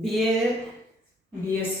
BA, BSc,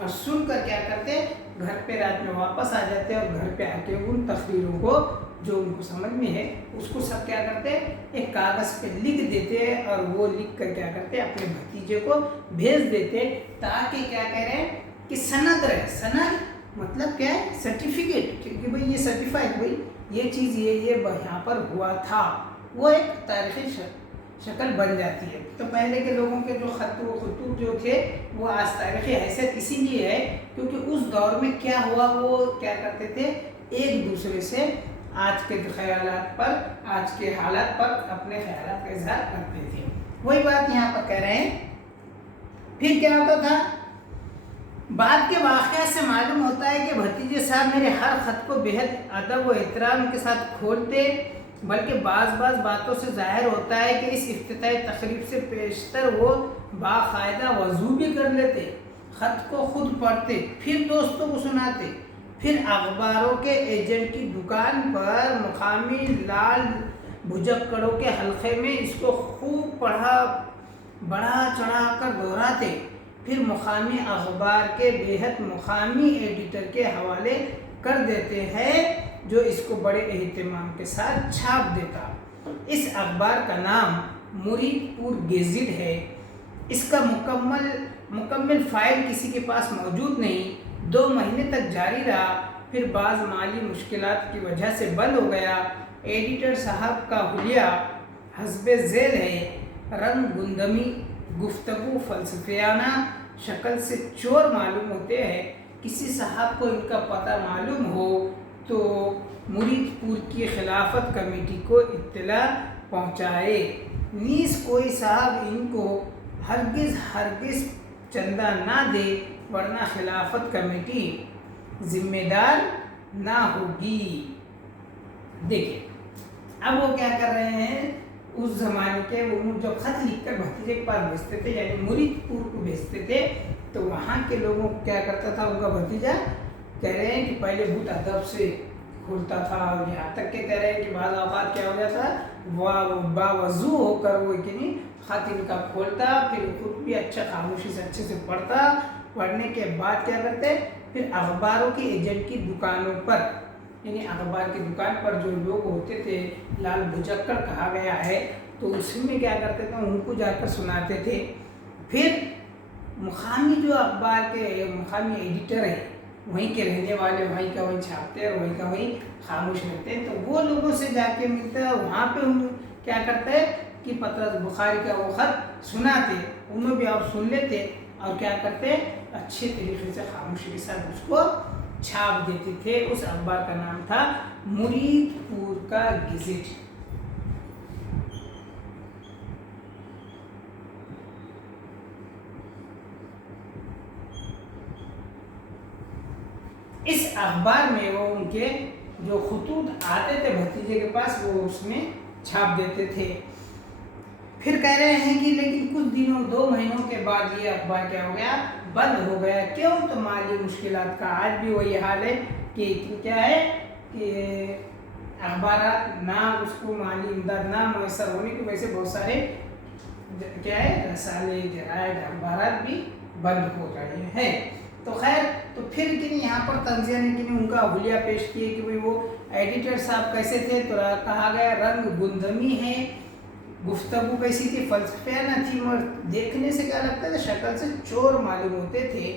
اور سن کر کیا کرتے گھر پہ رات میں واپس آ جاتے اور گھر پہ آ کے ان تقریروں کو جو ان کو سمجھ میں ہے اس کو سب کیا کرتے ایک کاغذ پہ لکھ دیتے اور وہ لکھ کر کیا کرتے اپنے بھتیجے کو بھیج دیتے تاکہ کیا کہہ رہے ہیں کہ سند رہے. سند مطلب کیا ہے سرٹیفکیٹ کہ بھئی یہ سرٹیفائڈ بھئی یہ چیز یہ یہاں پر ہوا تھا. وہ ایک تاریخی شکل بن جاتی ہے. تو پہلے کے لوگوں کے جو خط و خطوط جو تھے وہ آج تاریخی حیثیت اسی لیے ہے کیونکہ اس دور میں کیا ہوا وہ کیا کرتے تھے ایک دوسرے سے آج کے خیالات پر آج کے حالات پر اپنے خیالات کا اظہار کرتے تھے. وہی بات یہاں پر کہہ رہے ہیں. پھر کیا ہوتا تھا بعد کے واقعات سے معلوم ہوتا ہے کہ بھتیجے صاحب میرے ہر خط کو بےحد ادب و احترام کے ساتھ کھولتے بلکہ بعض باتوں سے ظاہر ہوتا ہے کہ اس افتتاحی تقریب سے پیشتر وہ باقاعدہ وضو بھی کر لیتے, خط کو خود پڑھتے, پھر دوستوں کو سناتے, پھر اخباروں کے ایجنٹ کی دکان پر مقامی لال بھجکڑوں کے حلقے میں اس کو خوب بڑھا چڑھا کر دہراتے, پھر مقامی اخبار کے بےحد مقامی ایڈیٹر کے حوالے کر دیتے ہیں جو اس کو بڑے اہتمام کے ساتھ چھاپ دیتا. اس اخبار کا نام مرید پور گیزٹ ہے. اس کا مکمل فائل کسی کے پاس موجود نہیں. 2 مہینے تک جاری رہا, پھر بعض مالی مشکلات کی وجہ سے بند ہو گیا. ایڈیٹر صاحب کا حلیہ حسب ذیل ہے. رنگ گندمی, گفتگو فلسفیانہ شکل سے چور معلوم ہوتے ہیں. کسی صاحب کو ان کا پتہ معلوم ہو تو مرید پور کی خلافت کمیٹی کو اطلاع پہنچائے. نیز کوئی صاحب ان کو ہرگز چندہ نہ دے ورنہ خلافت کمیٹی ذمہ دار نہ ہوگی. دیکھیں اب وہ کیا کر رہے ہیں اس زمانے کے وہ جو خط لکھ کر بھتیجے کے پاس بھیجتے تھے یعنی مرید پور کو بھیجتے تھے تو وہاں کے لوگوں کو کیا کرتا تھا ان کا بھتیجا کہہ رہے ہیں کہ پہلے بہت ادب سے کھولتا تھا اور یہاں تک کہ کہہ رہے ہیں کہ بعض اوقات کیا ہو جاتا باوضو ہو کر وہ کہ خط ان کا کھولتا پھر خود بھی اچھا خاموشی سے اچھے سے پڑھتا. پڑھنے کے بعد کیا کرتے پھر اخباروں کے ایجنٹ کی دکانوں پر یعنی اخبار کی دکان پر جو لوگ ہوتے تھے لال بھجکڑ کہا گیا ہے تو اس میں کیا کرتے تھے ان کو جا کر سناتے تھے. پھر مقامی جو اخبار کے مقامی ایڈیٹر ہیں وہیں کے رہنے والے وہیں کا وہیں چھاپتے اور وہیں کا وہیں خاموش رہتے ہیں تو وہ لوگوں سے جا کے ملتا ہے. وہاں پہ ہم کیا کرتے ہیں کہ پطرس بخاری کا وہ خط سناتے انہوں بھی آپ سن لیتے اور کیا کرتے اچھے طریقے سے خاموشی کے ساتھ اس کو چھاپ دیتے تھے. اس اخبار کا نام تھا مرید پور کا گزٹ. اس اخبار میں وہ ان کے جو خطوط آتے تھے بھتیجے کے پاس وہ اس میں چھاپ دیتے تھے. پھر کہہ رہے ہیں کہ لیکن کچھ دنوں 2 مہینوں کے بعد یہ اخبار کیا ہو گیا بند ہو گیا. کیوں تو مالی مشکلات کا آج بھی وہی حال ہے کہ کیا ہے کہ اخبارات نہ اس کو مالی امداد نہ میسر ہونے کی وجہ سے بہت سارے کیا ہے رسالے جرائد اخبارات بھی بند ہو رہے ہیں. تو خیر تو پھر یہاں پر تنزیہ نے ان کا حلیہ پیش کیے کہ وہ ایڈیٹر صاحب کیسے تھے تو کہا گیا رنگ گندمی ہے, گفتگو کیسی تھی فلسفیانہ تھی اور دیکھنے سے کیا لگتا تھا شکل سے چور معلوم ہوتے تھے.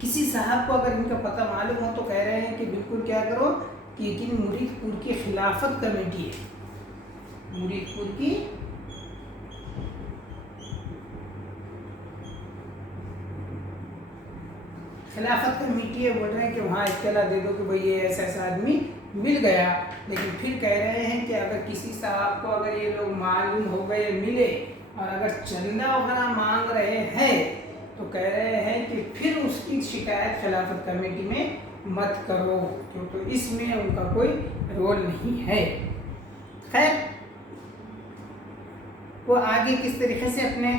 کسی صاحب کو اگر ان کا پتہ معلوم ہو تو کہہ رہے ہیں کہ بالکل کیا کرو کہ یقین مرید پور کی خلافت کمیٹی ہے. مرید پور کی خلافت کمیٹی ہے بول رہے ہیں کہ وہاں اطلاع دے دو کہ بھئی یہ ایسا آدمی مل گیا. لیکن پھر کہہ رہے ہیں کہ اگر کسی صاحب کو اگر یہ لوگ معلوم ہو گئے ملے اور اگر چندہ وغیرہ مانگ رہے ہیں تو کہہ رہے ہیں کہ پھر اس کی شکایت خلافت کمیٹی میں مت کرو کیونکہ اس میں ان کا کوئی رول نہیں ہے. خیر وہ آگے کس طریقے سے اپنے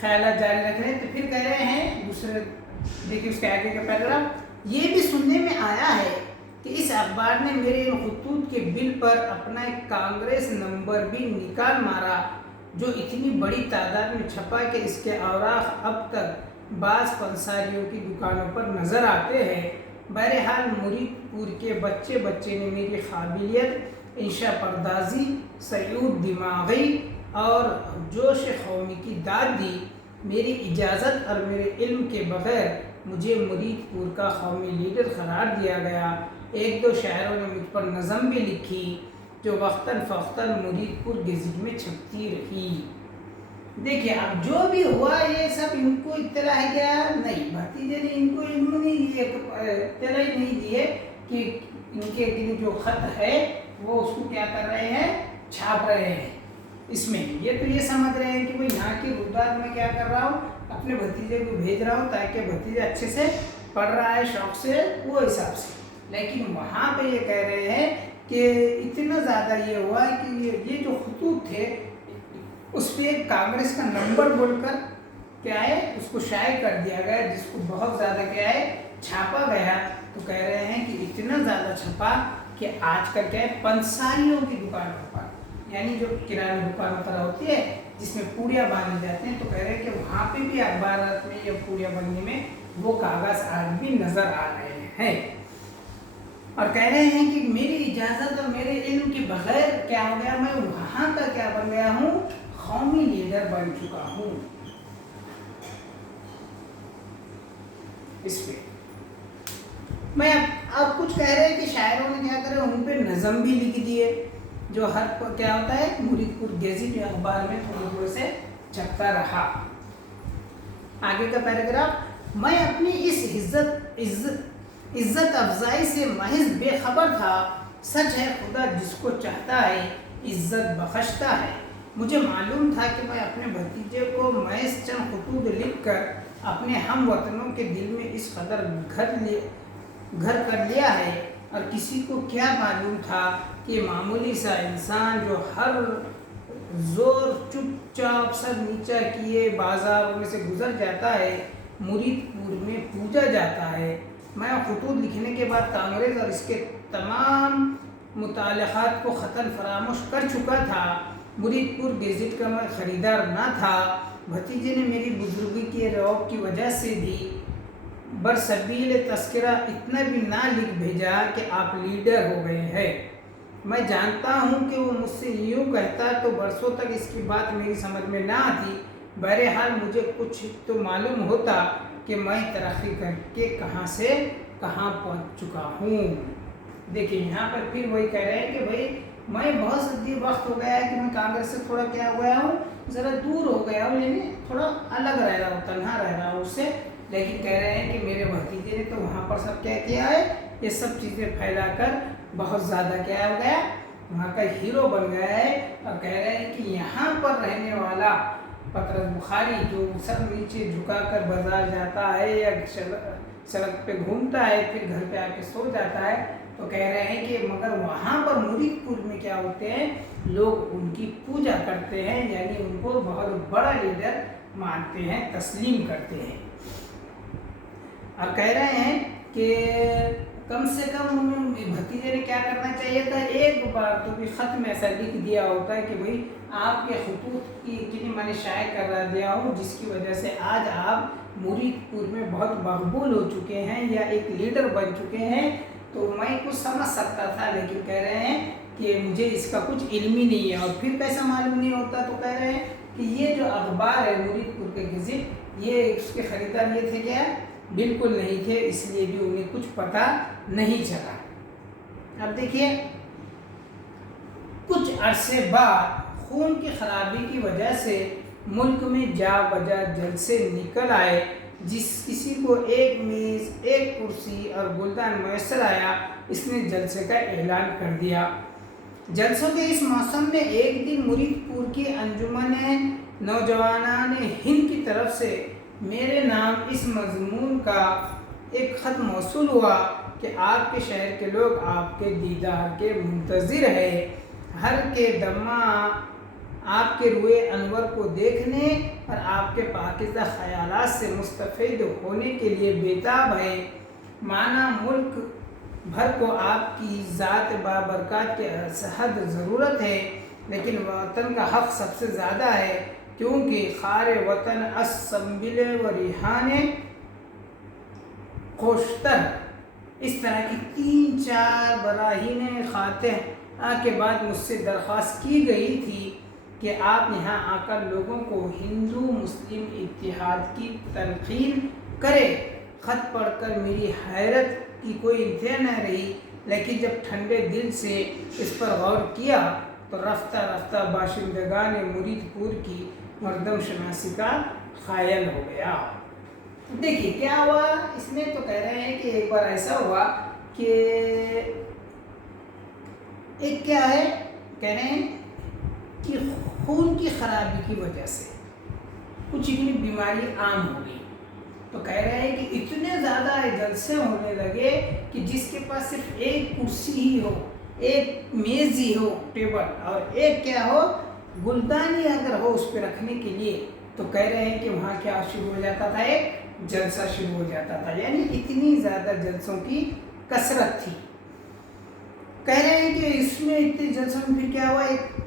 خیالات جاری رکھ رہے ہیں تو پھر کہہ رہے ہیں دوسرے دیکھیے اس کے آگے کا پیراگراف. یہ بھی سننے میں آیا ہے کہ اس اخبار نے میرے ان خطوط کے بل پر اپنا ایک کانگریس نمبر بھی نکال مارا جو اتنی بڑی تعداد میں چھپا کہ اس کے اوراق اب تک بعض پنساریوں کی دکانوں پر نظر آتے ہیں۔ بہرحال مرید پور کے بچے بچے نے میری قابلیت انشا پردازی، صیود دماغی اور جوش قومی کی داد دی۔ میری اجازت اور میرے علم کے بغیر مجھے مرید پور کا قومی لیڈر قرار دیا گیا۔ ایک دو شاعروں نے مجھ پر نظم بھی لکھی جو وقتاً فوقتاً مرید پور گزٹ میں چھپتی رہی۔ دیکھیے اب جو بھی ہوا یہ سب ان کو اطلاع ہے کیا نہیں، بھتیجے نے ان کو علم نہیں اطلاع نہیں دی ہے کہ ان کے جو خط ہے وہ اس کو کیا کر رہے ہیں، چھاپ رہے ہیں۔ اس میں یہ تو یہ سمجھ رہے ہیں کہ وہ یہاں کی رودات میں کیا کر رہا ہوں، اپنے بھتیجے کو بھیج رہا ہوں تاکہ بھتیجے اچھے سے پڑھ رہا ہے شوق سے وہ حساب سے، لیکن وہاں پہ یہ کہہ رہے ہیں کہ اتنا زیادہ یہ ہوا ہے کہ یہ جو خطوط تھے اس پہ کانگریس کا نمبر بول کر کیا ہے اس کو شائع کر دیا گیا، جس کو بہت زیادہ کیا ہے چھاپا گیا۔ تو کہہ رہے ہیں کہ اتنا زیادہ چھپا کہ آج کل کیا ہے پنساریوں کی دکانوں پر، یعنی جو کرانہ دکانوں پر ہوتی ہے جس میں پوڑیاں باندھی جاتے ہیں، تو کہہ رہے ہیں کہ وہاں پہ بھی اخبارات میں یا پوڑیاں بننے میں وہ کاغذ آج بھی نظر آ رہے ہیں۔ اور کہہ رہے ہیں کہ میری اجازت اور میرے علم کے بغیر کیا ہو گیا، میں وہاں کا کیا بن گیا ہوں، قومی لیڈر بن چکا ہوں۔ اس پہ میں اب کچھ کہہ رہے ہیں کہ شاعروں نے کیا کرے ان پہ نظم بھی لکھ دیے جو ہر کیا ہوتا ہے مرید پور گزٹ اخبار میں تھوڑے تھوڑے سے چھپتا رہا۔ آگے کا پیراگراف، میں اپنی اس عزت افزائی سے محض بے خبر تھا۔ سچ ہے خدا جس کو چاہتا ہے عزت بخشتا ہے۔ مجھے معلوم تھا کہ میں اپنے بھتیجے کو محض چند خطوط لکھ کر اپنے ہم وطنوں کے دل میں اس قدر گھر کر لیا ہے، اور کسی کو کیا معلوم تھا کہ معمولی سا انسان جو ہر زور چپ چاپ سر نیچا کیے بازاروں میں سے گزر جاتا ہے مرید پور میں پوجا جاتا ہے۔ میں خطوط لکھنے کے بعد کانگریس اور اس کے تمام متعلقات کو خطاً فراموش کر چکا تھا۔ مرید پور گزٹ کا میں خریدار نہ تھا۔ بھتیجے نے میری بزرگی کے رعب کی وجہ سے بھی برسبیل تذکرہ اتنا بھی نہ لکھ بھیجا کہ آپ لیڈر ہو گئے ہیں۔ میں جانتا ہوں کہ وہ مجھ سے یوں کہتا تو برسوں تک اس کی بات میری سمجھ میں نہ آتی۔ بہرحال مجھے کچھ تو معلوم ہوتا کہ میں ترقی کر کے کہاں سے کہاں پہنچ چکا ہوں۔ دیکھیں یہاں پر پھر وہی کہہ رہے ہیں کہ بھائی میں بہت سدی وقت ہو گیا ہے کہ میں کانگریس سے تھوڑا کیا ہو گیا ہوں، ذرا دور ہو گیا ہوں، یعنی تھوڑا الگ رہ رہا ہوں، تنہا رہ رہا ہوں اس سے، لیکن کہہ رہے ہیں کہ میرے بھتیجے نے تو وہاں پر سب کیا کیا ہے، یہ سب چیزیں پھیلا کر بہت زیادہ کیا ہو گیا، وہاں کا ہیرو بن گیا ہے۔ اور کہہ رہے ہیں کہ یہاں پر رہنے والا پطرس بخاری جو سر نیچے جھکا کر بازار جاتا ہے یا سڑک پہ گھومتا ہے پھر گھر پہ آ کے سو جاتا ہے، تو کہہ رہے ہیں کہ مگر وہاں پر مرید پور میں کیا ہوتے ہیں، لوگ ان کی پوجا کرتے ہیں، یعنی ان کو بہت بڑا لیڈر مانتے ہیں، تسلیم کرتے ہیں۔ اور کہہ رہے ہیں کہ کم سے کم بھتیجے نے کیا کرنا چاہیے تھا، ایک بار تو بھی خط میں ایسا لکھ دیا ہوتا ہے کہ بھائی آپ کے خطوط کی میں نے شائع کرا دیا ہوں، جس کی وجہ سے آج آپ مرید پور میں بہت مقبول ہو چکے ہیں یا ایک لیڈر بن چکے ہیں، تو میں کچھ سمجھ سکتا تھا، لیکن کہہ رہے ہیں کہ مجھے اس کا کچھ علم ہی نہیں ہے۔ اور پھر کیسا معلوم نہیں ہوتا، تو کہہ رہے ہیں کہ یہ جو اخبار ہے مرید پور کے گزٹ، یہ اس کے خریدار یہ تھے کیا، بالکل نہیں تھے، اس لیے بھی انہیں کچھ پتہ نہیں چلا۔ اب دیکھیے کچھ عرصے بعد خون کی خرابی کی وجہ سے ملک میں جا بجا جلسے نکل آئے۔ جس کسی کو ایک میز، ایک کرسی اور گلدان میسر آیا، اس نے جلسے کا اعلان کر دیا۔ جلسوں کے اس موسم میں ایک دن مرید پور کی انجمن نوجوانان ہند کی طرف سے میرے نام اس مضمون کا ایک خط موصول ہوا کہ آپ کے شہر کے لوگ آپ کے دیدار کے منتظر ہیں، ہر کے دمہ آپ کے روئے انور کو دیکھنے اور آپ کے پاکیزہ خیالات سے مستفید ہونے کے لیے بیتاب ہے۔ مانا ملک بھر کو آپ کی ذات بابرکات کے حد ضرورت ہے، لیکن وطن کا حق سب سے زیادہ ہے۔ کیونکہ خار وطن اس سنبل و ریحان خوشتر. اس طرح کی 3-4 براہین خاطہ کے بعد مجھ سے درخواست کی گئی تھی کہ آپ یہاں آ کر لوگوں کو ہندو مسلم اتحاد کی تلقین کرے. خط پڑھ کر میری حیرت کی کوئی انتہا نہ رہی، لیکن جب ٹھنڈے دل سے اس پر غور کیا تو رفتہ رفتہ باشندگان مرید پور کی مردم شناسی کا خیال ہو گیا. دیکھیے کیا ہوا، اس میں تو کہہ رہے ہیں کہ ایک بار ایسا ہوا کہ ایک کیا ہے کہہ رہے ہیں کہ خون کی خرابی کی وجہ سے کچھ اتنی بیماری عام ہو گئی. تو کہہ رہے ہیں کہ اتنے زیادہ جلسے ہونے لگے کہ جس کے پاس صرف ایک کرسی ہی ہو، ایک میز ہی ہو ٹیبل، اور ایک کیا ہو گلدانی اگر ہو اس پہ رکھنے کے لیے، تو کہہ رہے ہیں کہ وہاں کیا شروع ہو جاتا تھا، ایک جلسہ شروع ہو جاتا تھا. یعنی اتنی زیادہ جلسوں کی کثرت تھی. کہہ رہے ہیں کہ اس میں اتنے جلسوں میں پھر کیا ہوا، ایک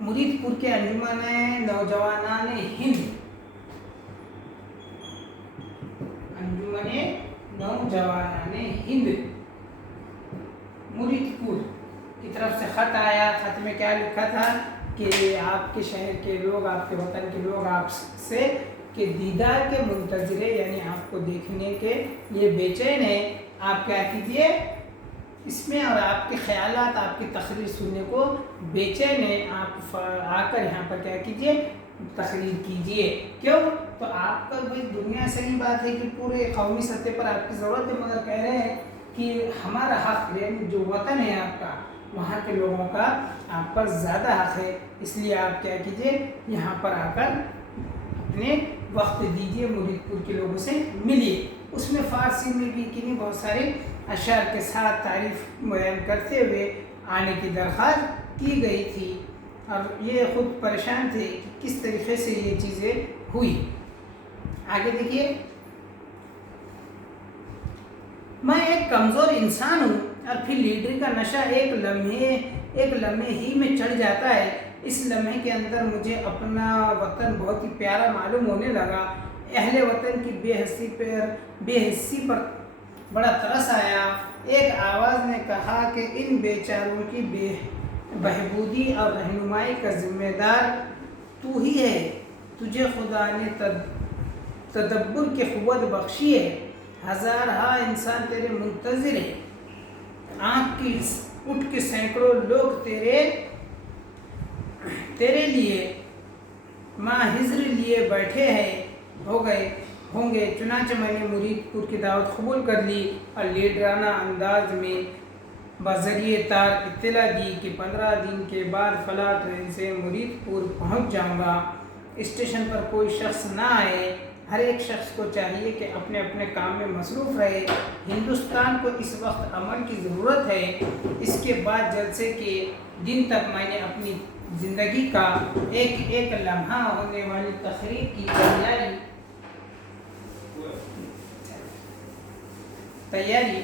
مرید پور کے انجمن نوجوانان ہند، انجمن نوجوانان ہند مرید پور کی طرف سے خط آیا. خط میں کیا لکھا تھا کہ آپ کے شہر کے لوگ، آپ کے وطن کے لوگ آپ سے کہ دیدار کے منتظر، یعنی آپ کو دیکھنے کے لیے بے چین ہیں. آپ کیا کیجئے اس میں، اور آپ کے خیالات، آپ کی تقریر سننے کو بے چین ہیں. آپ آ کر یہاں پر کیا کیجئے، تقریر کیجئے. کیوں؟ تو آپ کا بھائی دنیا صحیح بات ہے کہ پورے قومی سطح پر آپ کی ضرورت ہے، مگر کہہ رہے ہیں کہ ہمارا حق یعنی جو وطن ہے آپ کا، وہاں کے لوگوں کا آپ پر زیادہ حق ہے. اس لیے آپ کیا کیجئے، یہاں پر آ کر اپنے وقت دیجئے، مرید پور کے لوگوں سے ملیے. اس میں فارسی میں بھی کنی بہت سارے اشعار کے ساتھ تعریف بیان کرتے ہوئے آنے کی درخواست کی گئی تھی. اور یہ خود پریشان تھے کہ کس طریقے سے یہ چیزیں ہوئی. آگے دیکھیے، میں ایک کمزور انسان ہوں اور پھر لیڈر کا نشہ ایک لمحے ہی میں چڑھ جاتا ہے. اس لمحے کے اندر مجھے اپنا وطن بہت ہی پیارا معلوم ہونے لگا. اہل وطن کی بے حسی پر بڑا ترس آیا. ایک آواز نے کہا کہ ان بیچاروں کی بہبودی اور رہنمائی کا ذمہ دار تو ہی ہے. تجھے خدا نے تدبر کی قوت بخشی ہے. ہزارہا انسان تیرے منتظر ہیں. آنکھ کی اٹھ کے سینکڑوں لوگ تیرے لیے ماحضر لیے بیٹھے ہوں گے. چنانچہ میں نے مرید پور کی دعوت قبول کر لی اور لیڈرانہ انداز میں بذریعہ تار اطلاع دی کہ 15 دن کے بعد فلاں ٹرین سے مرید پور پہنچ جاؤں گا. اسٹیشن پر کوئی شخص نہ آئے. ہر ایک شخص کو چاہیے کہ اپنے اپنے کام میں مصروف رہے. ہندوستان کو اس وقت امن کی ضرورت ہے. اس کے بعد جلسے کے دن تک میں نے اپنی زندگی کا ایک ایک لمحہ ہونے والی تقریر کی تیاری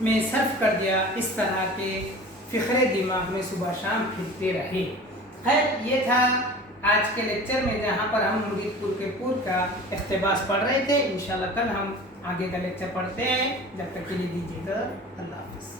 میں صرف کر دیا. اس طرح کے فکرے دماغ میں صبح شام پھرتے رہے. خیر، یہ تھا آج کے لیکچر میں، جہاں پر ہم مرید پور کے پور کا اقتباس پڑھ رہے تھے. انشاءاللہ کل ہم آگے کا لیکچر پڑھتے ہیں. جب تک کے لیے دیجیے گا اللہ حافظ.